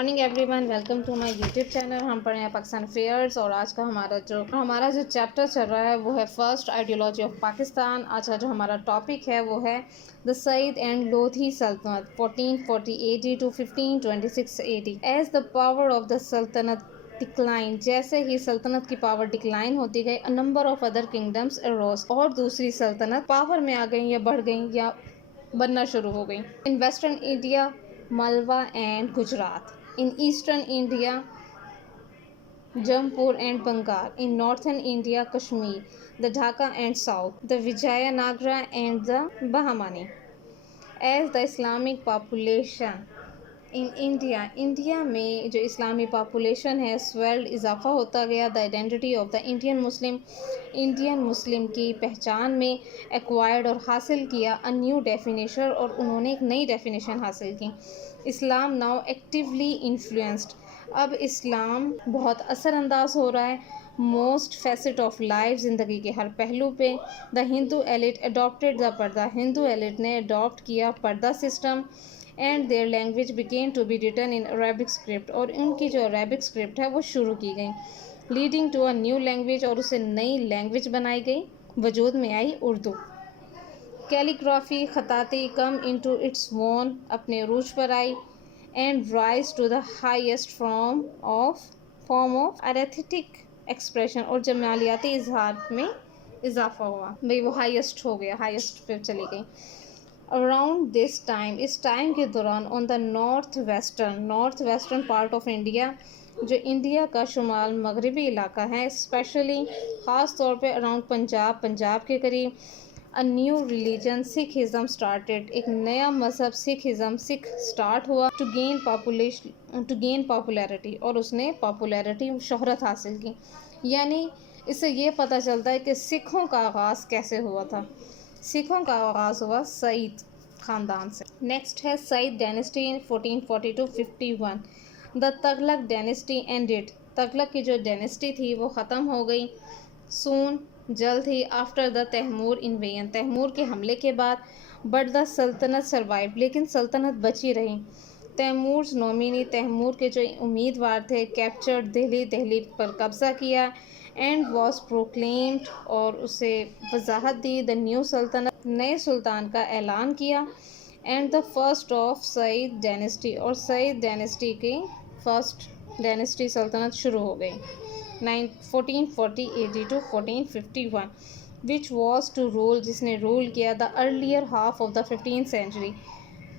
Morning everyone, welcome to my YouTube channel. हम पढ़ रहे हैं पाकिस्तान अफेयर्स और आज का हमारा जो चैप्टर चल रहा है वो है फर्स्ट आइडियोलॉजी ऑफ पाकिस्तान। आज का जो हमारा टॉपिक है वो है द सईद एंड लोधी सल्तनत 1440 AD to 1526 AD। As the power of the सल्तनत डिक्लाइन, जैसे ही सल्तनत की पावर डिक्लाइन होती गई, a number of other kingdoms arose, और दूसरी सल्तनत पावर में आ गई या बढ़ गई या बनना शुरू हो गई। In western India Malwa and Gujarat, in eastern India Jampur and Bengal, in northern India Kashmir, the Dhaka and south, the Vijayanagara and the Bahmani. As the Islamic population in India में जो इस्लामी पॉपुलेशन है स्वेल्ड, इजाफा होता गया। The identity of the Indian Muslim की पहचान में acquired और हासिल किया अ न्यू डेफिनेशन, और उन्होंने एक नई डेफिनेशन हासिल की। इस्लाम नाउ एक्टिवली इन्फ्लुएंस्ड, अब इस्लाम बहुत असरअंदाज हो रहा है मोस्ट फैसेट ऑफ लाइफ, ज़िंदगी के हर पहलू पे। The Hindu elite adopted the purdah, Hindu elite ने अडॉप्ट किया पर्दा system. And their language began to be written in Arabic script, और उनकी जो अरेबिक स्क्रिप्ट है वो शुरू की गई। Leading to a new language, और उसे नई लैंग्वेज बनाई गई, वजूद में आई उर्दू। कैलीग्राफी खताती कम इनटू इट्स वोन, अपने अरूज पर आई। And rise to the highest form of aesthetic expression, और जमालियाती इजहार में इजाफा हुआ, भाई वो हाईएस्ट हो गया, हाईएस्ट पे चली गई। अराउंड दिस टाइम, इस टाइम के दौरान, on the north western part of India, जो इंडिया का शुमाल मगरबी इलाका है, स्पेशली ख़ास तौर पे अराउंड पंजाब के करीब, a new religion Sikhism started, एक नया मज़हब सिख स्टार्ट हुआ। टू गेन पॉपुलैरिटी, और उसने पॉपुलैरिटी शोहरत हासिल की। यानी इससे ये पता चलता है कि सिखों का आगाज़ कैसे हुआ था। सिखों का आगाज़ हुआ सईद ख़ानदान से। नेक्स्ट है Sayyid dynasty in 1440 to 51। The Tughlaq dynasty ended, Tughlaq की जो डायनेस्टी थी वो ख़त्म हो गई। सून, जल्द ही, after the Timur invasion, Timur के हमले के बाद। बट द सल्तनत सर्वाइव, लेकिन सल्तनत बची रही। तैमूर्स नोमिनी, तैमूर के जो उम्मीदवार थे, कैप्चर्ड दिल्ली पर कब्ज़ा किया। एंड वॉज प्रोक्लेम्ड, और उसे वजाहत दी। द न्यू सल्तनत, नए सुल्तान का ऐलान किया। And the first of Sayyid dynasty, और सईद डायनेस्टी की फर्स्ट डायनेस्टी सल्तनत शुरू हो गई 1440 AD to 1451, which was to rule, जिसने रूल किया the earlier half of the 15th century,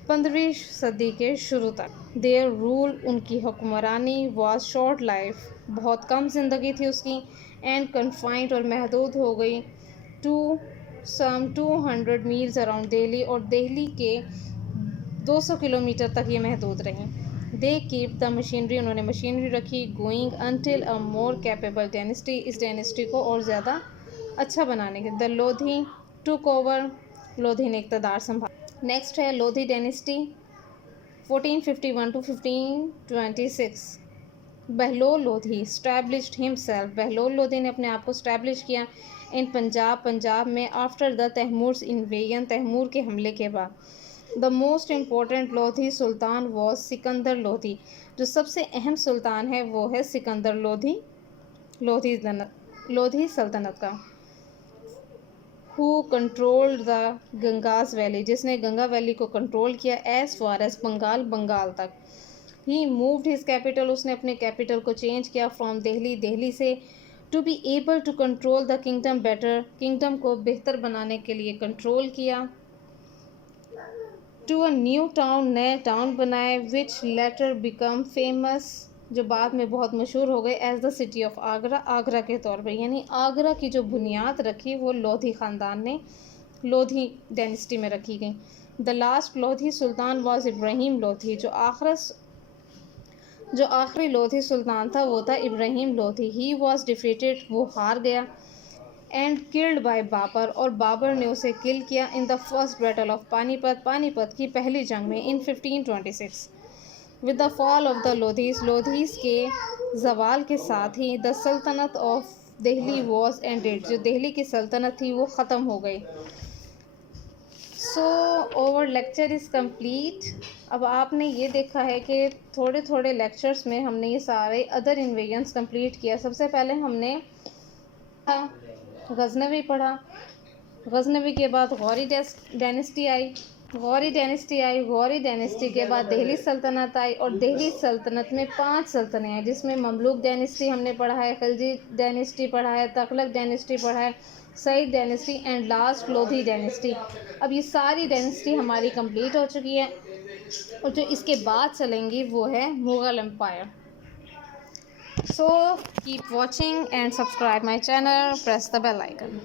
15वीं सदी के शुरू तक। देयर रूल, उनकी हुक्मरानी, वॉज शॉर्ट लाइफ, बहुत कम ज़िंदगी थी उसकी। एंड कन्फाइंड, और महदूद हो गई, to some 200 miles around Delhi, और दिल्ली के 200 किलोमीटर तक ये महदूद रही। दे कीप द मशीनरी, उन्होंने मशीनरी रखी। Going until a more capable dynasty, इस डायनेस्टी को और ज़्यादा अच्छा बनाने के। The Lodhi took over, Lodhi ने इक़्तिदार संभाला। नेक्स्ट है Lodhi dynasty 1451 to 1526। Bahlol Lodhi established himself, Bahlol Lodhi ने अपने आप को स्टैब्लिश किया इन पंजाब में आफ्टर द तैमूर्स इन्वेजन, तैमूर के हमले के बाद। The most important Lodhi Sultan was Sikandar Lodhi, जो सबसे अहम सुल्तान है वो है सिकंदर लोधी सल्तनत का। हु कंट्रोल्ड द गंगाज वैली, जिसने गंगा वैली को कंट्रोल किया एज फार एज बंगाल तक। ही मूव्ड हिज कैपिटल, उसने अपने कैपिटल को चेंज किया फ्रॉम दिल्ली से, to be able to control the kingdom better, kingdom को बेहतर बनाने के लिए कंट्रोल किया। टू अ न्यू टाउन, नए टाउन बनाए, विच लेटर बिकम फेमस, जो बाद में बहुत मशहूर हो गए as the city of Agra, Agra के तौर पर। यानी आगरा की जो बुनियाद रखी वो लोधी ख़ानदान ने, लोधी डायनेस्टी में रखी गई। The last Lodhi Sultan was Ibrahim Lodhi, जो आखिरी लोधी सुल्तान था वो था Ibrahim Lodhi. He was defeated, वो हार गया। एंड किल्ड बाय बाबर, और बाबर ने उसे किल किया in the first battle of Panipat की पहली जंग में इन 1526। With the fall of the Lodhis के जवाल के साथ ही द सल्तनत ऑफ दिल्ली वॉज एंडेड, जो दिल्ली की सल्तनत थी वो ख़त्म हो गई। سو اوور لیکچر از کمپلیٹ. اب آپ نے یہ دیکھا ہے کہ تھوڑے تھوڑے لیکچرز میں ہم نے یہ سارے ادر انویژنس کمپلیٹ کیا. سب سے پہلے ہم نے غزنوی پڑھا. غزنوی کے بعد غوری ڈائنسٹی آئی. غوری ڈائنسٹی کے بعد دہلی سلطنت آئی، اور دہلی سلطنت میں 5 سلطنتیں ہیں، جس میں مملوک ڈائنسٹی ہم نے پڑھا ہے، خلجی ڈائنسٹی پڑھا ہے، تغلق ڈائنسٹی پڑھا ہے، Sayyid dynasty and last Lodhi dynasty. اب یہ ساری ڈائنسٹی ہماری کمپلیٹ ہو چکی ہے، اور جو اس کے بعد چلیں گی وہ ہے Mughal empire. So keep watching and subscribe my channel, press the bell icon.